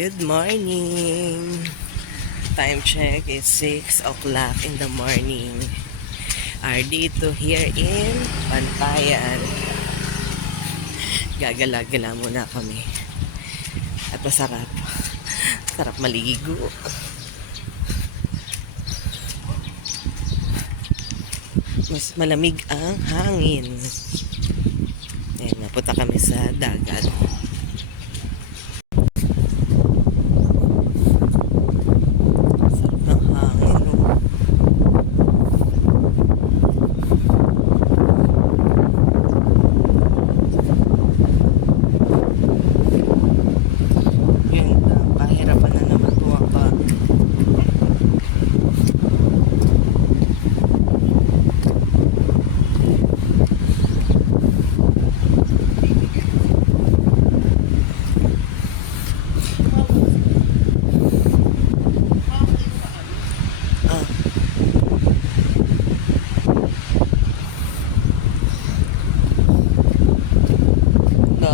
Good morning. Time check is 6 o'clock in the morning. Are dito here in Bantayan. Gagala-gala muna kami. At masarap. Sarap maligo. Mas malamig ang hangin. Ayan, napunta kami sa dagat.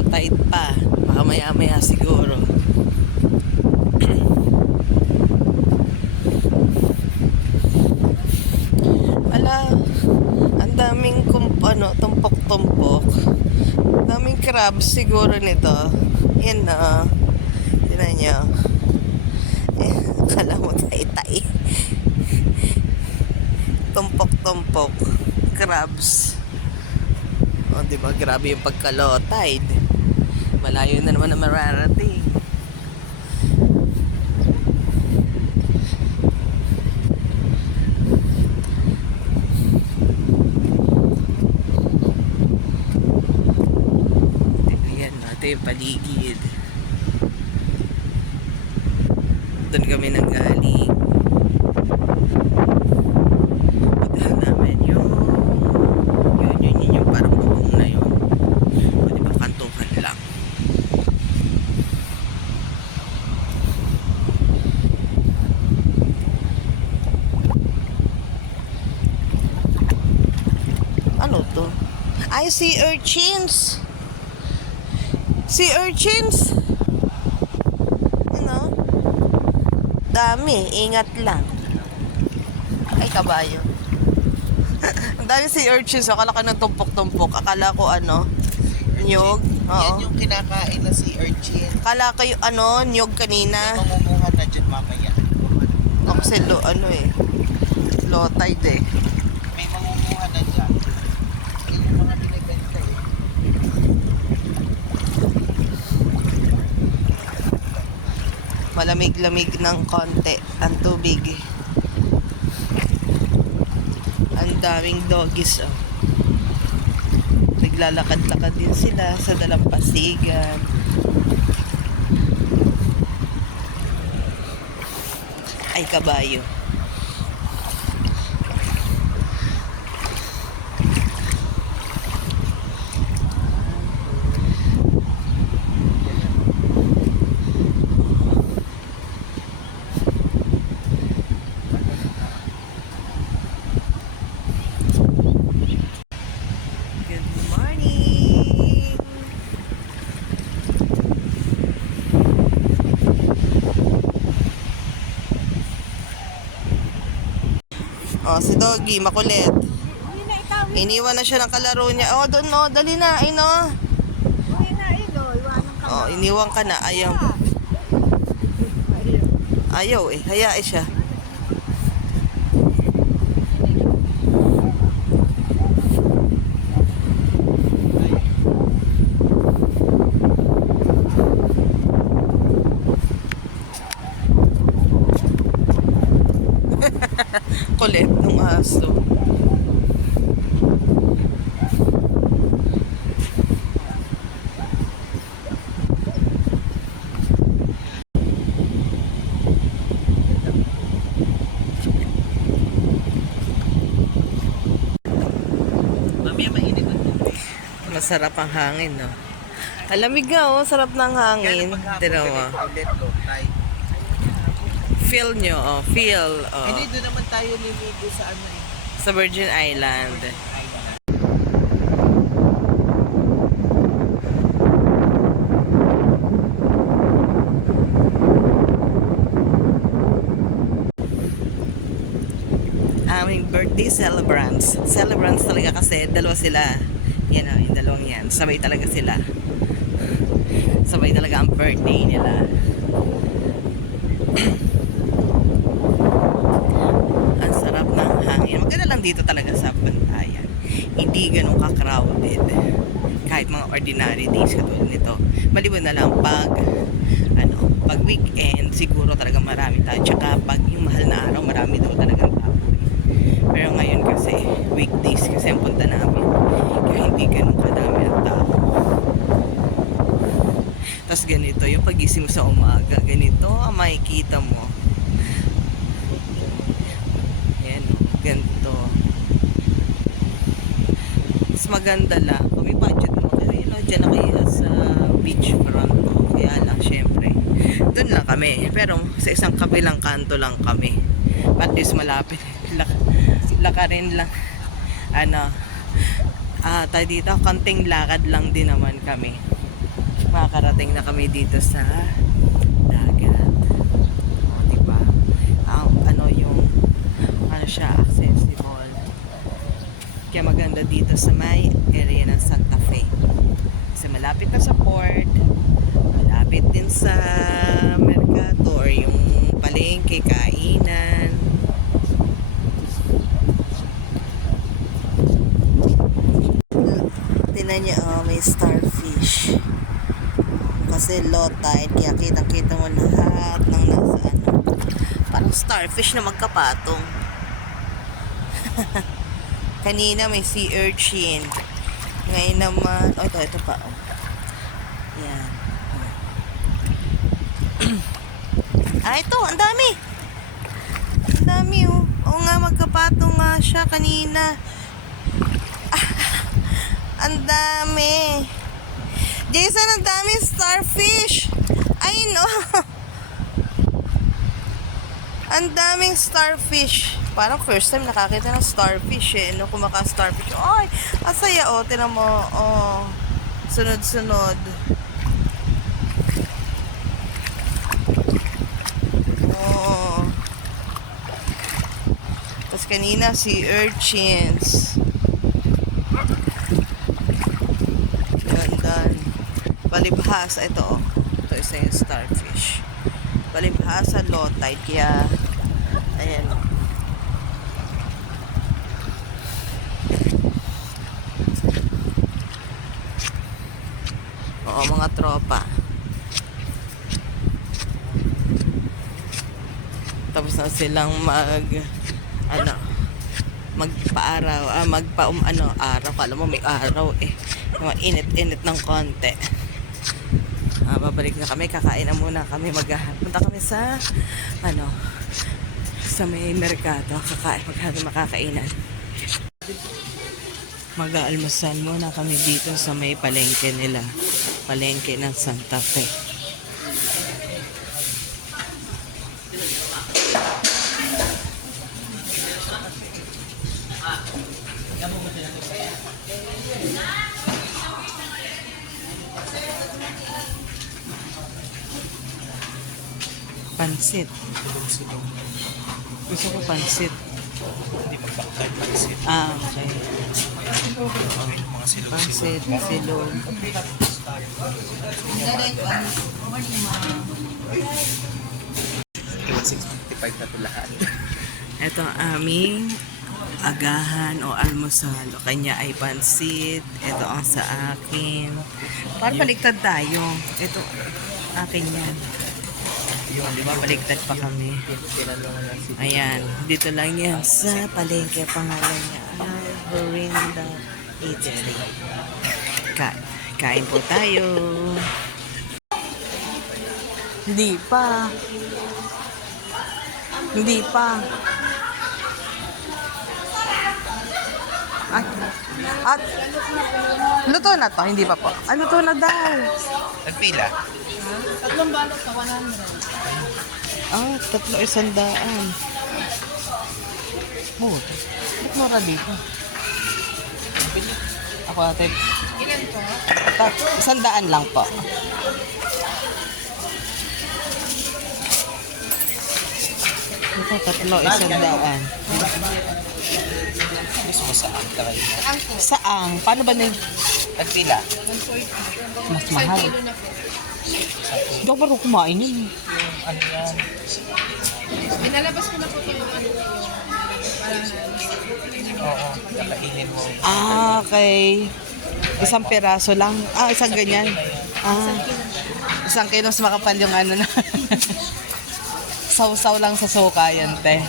Tight pa. Baka maya-maya siguro. Ala, ang daming tumpok-tumpok. Daming crabs siguro nito. Yan na. Tignan nyo. Akala mo tay-tay. Tumpok-tumpok. Crabs. O, diba? Grabe yung pagka-low tide. Malayo na naman na mararating. Ayan, ito yung paligid. Doon kami nanggaling. Puntahan namin yung parang bubong na yun. O, diba? Kantuhan lang. Ano to? Ay, sea urchins. Sea urchins. Ano? Dami. Ingat lang. Ay, kabayo. Ang dami sea urchins. Akala ka ng tumpok-tumpok. Akala ko nyog. Oo. Yan yung kinakain na sea urchin. Akala ko yung nyog kanina. Mamumuhan na dyan mamaya. Kasi low tide eh. May mamumuhan na dyan. Yung mga binibenta eh. Malamig-lamig ng konti ang tubig. Ang daming doggies naglalakad-lakad din sila sa dalampasigan. Ay, kabayo. Oh, si Doggy, makulit. Iniwan na siya ng kalaro niya. Oh, doon no, dali na, Oh, iniwan ka na, ayaw. Ayaw eh, hayaan siya. Kulit ng aso. Mamaya mainit na. Masarap ang hangin, no? Alamig nga, sarap ng hangin. Tira mo. Feel nyo, feel. Hindi, doon naman tayo liligo sa Sa Virgin Island. birthday celebrants. Celebrants talaga kasi dalawa sila. Yan o, yung dalawang yan. Sabay talaga sila. Sabay talaga ang birthday nila. Ang sarap ng hangin. Maganda lang dito talaga sa Bantayan. Hindi ganun ka-crowded. Kahit mga ordinary days katulad nito. Maliban na lang pag weekend, siguro talaga marami tao. Tsaka pag yung mahal na araw, marami daw talagang tao. Pero ngayon kasi, weekdays kasi ang punta namin. Kaya hindi ganun kadami ang tao. Tapos ganito, yung pagising mo sa umaga, ganito ang makikita mo. Ayan, ganito. Mas maganda lang. Kung may budget mo, kaya dyan na kayo sa beachfront. Kaya lang, syempre, doon lang kami. Pero sa isang kabilang kanto lang kami. At least malapit. Lakarin lang. Tayo dito, konting lakad lang din naman kami. Makakarating na kami dito sa dagat. O, diba? Siya accessible. Kaya maganda dito sa may area ng Santa Fe. Kasi malapit na sa port, malapit din sa Mercator, yung palengke, kainan. Tingnan niyo, may starfish. Kasi low tide, kaya kitang-kita mo lahat ng nasa parang starfish na magkapatong. Kanina may sea urchin. Ngayon naman, ito pa. Yan. Ito, ang dami. Ang dami, oh. Oo nga, magkapatong nga siya kanina. Ang dami. Jason, ang dami starfish. Ay, no. Ang daming starfish. Parang first time nakakita ng starfish eh. No, kumaka-starfish. Ay, asaya oh. Tinan mo. Oh. Sunod-sunod. Oh. Tapos kanina si urchins. Ganda. Palibhas. Ito oh. Ito isa yung starfish. Palibhasa low tide. Kaya, ayan oh. Oo, mga tropa. Tapos na silang magpa-araw, araw. Kala mo may araw eh. Init-init ng konti. Babalik na kami, kakain na muna kami, punta kami sa sa may merkado, makakainan. Mag-aalmusal muna kami dito sa may palengke nila. Palengke ng Santa Fe. Pansit. Gusto ko pansit. Hindi magpapakay pansit. Okay. Mga silog. Pansit, silog. $6.55 na ito lahat. Ito ang aming agahan o almusal. O kanya ay pansit. Ito ang sa akin. Parang baliktad tayo. Ito, akin yan. Di ba, baliktad pa kami. Ayan, dito lang yan sa palengke. Pangalan niya, Verinda Eatery. Kain po tayo. Hindi pa. Hindi pa. At luto na to, hindi pa po. Ano to na daw? Nagpila? Tatlong balot na 100. 300. Oh, ba't mura dito? Ako ate. Ilan po? 100 lang po. Ito, 300. Gusto mo saan talaga? Ang po. Saang? Paano ba nil... Nagpila? 140. Mas Isang mahal. kilo na po. Hindi ako parang kumain yun. Ano yan? Binalabas ko na po ito yung ano yung para Oo, nakainin mo. Ah, okay. Isang piraso lang. Ah, isang ganyan. Ah, isang kilo mas makapal yung ano na. Sausaw lang sa suka yan, te.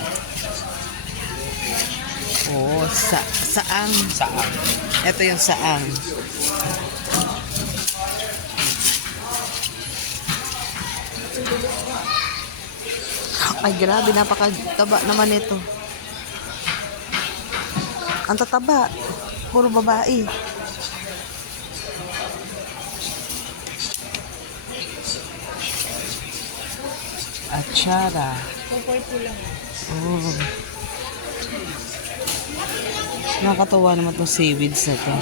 Oo, saang. Saan? Ito yung saang. Ay, grabe, napakataba naman ito. Ang tataba. Puro babae. Atsara. 240 lang. Oh. Nakakatawa naman itong seaweeds na to.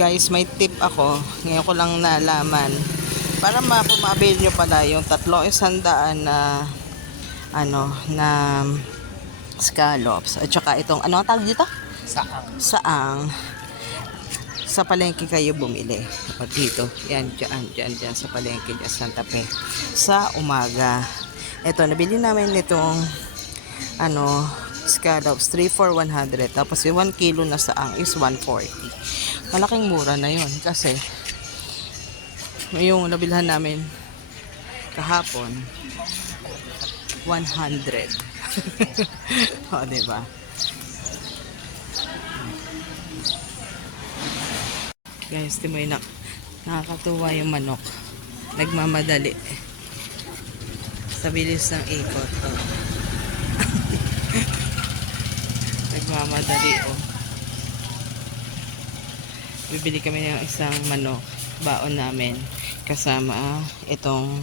Guys, may tip ako. Ngayon ko lang nalaman. Para makumabil nyo pala yung 300 na ano, na scallops. At saka itong, ano ang tawag dito? Saan? Saang. Sa palengke kayo bumili. O dito. Yan, dyan, sa palengke, dyan, Santa Fe. Sa umaga. Ito, nabili namin itong, ano, scallops. 3 for 100. Tapos yung 1 kilo na saang is 140. Malaking mura na yun. Kasi, yung nabilhan namin kahapon, 100. O, diba? Guys, di mo yun nakakatuwa yung manok. Nagmamadali. Sa bilis ng ikot. Oh. Nagmamadali, oh. Bibili kami ng isang manok. Baon namin. Kasama itong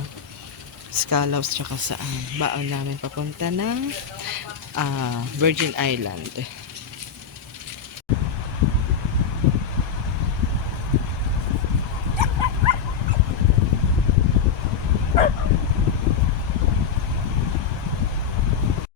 scallops tsaka saan. Baon namin papunta ng Virgin Island.